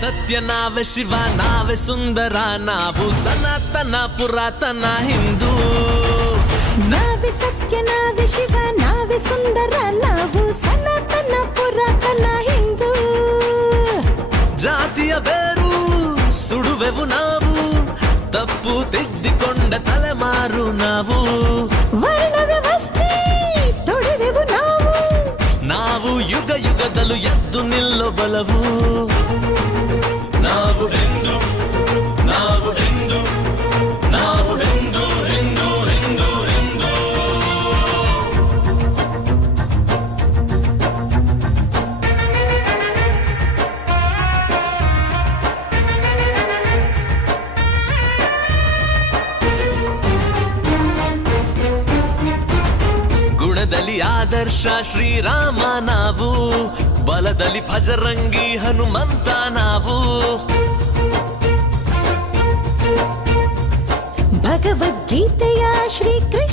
ಸತ್ಯ ನಾವೇ ಶಿವ ನಾವೇ ಸುಂದರ ನಾವು ಸನಾತನ ಪುರಾತನ ಹಿಂದೂ ನಾವೇ ಸತ್ಯ ನಾವೇ ಶಿವ ನಾವೇ ಸುಂದರ ನಾವು ಸನಾತನ ಪುರಾತನ ಹಿಂದೂ ಜಾತಿಯ ಬೇರು ಸುಡುವೆವು ನಾವು ತಪ್ಪು ತಿದ್ದಿಕೊಂಡ ತಲೆಮಾರು ನಾವು ವರ್ಣ ವ್ಯವಸ್ಥೆ ತೊಡೆವೆವು ನಾವು ಯುಗ ಯುಗದಲ್ಲೂ ಎದ್ದು ನಿಲ್ಲೋ ಬಲವು ನಾವು ಹಿಂದೂ ನಾವು ಹಿಂದೂ ನಾವು ಹಿಂದೂ ಹಿಂದೂ ಹಿಂದೂ ಹಿಂದೂ ಗುಣದಲ್ಲಿ ಆದರ್ಶ ಶ್ರೀರಾಮ ನಾವು ಬಲದಲ್ಲಿ ಭಜರಂಗಿ ಹನುಮಂತ ನಾವು ಭಗವದ್ಗೀತೆಯ ಶ್ರೀಕೃಷ್ಣ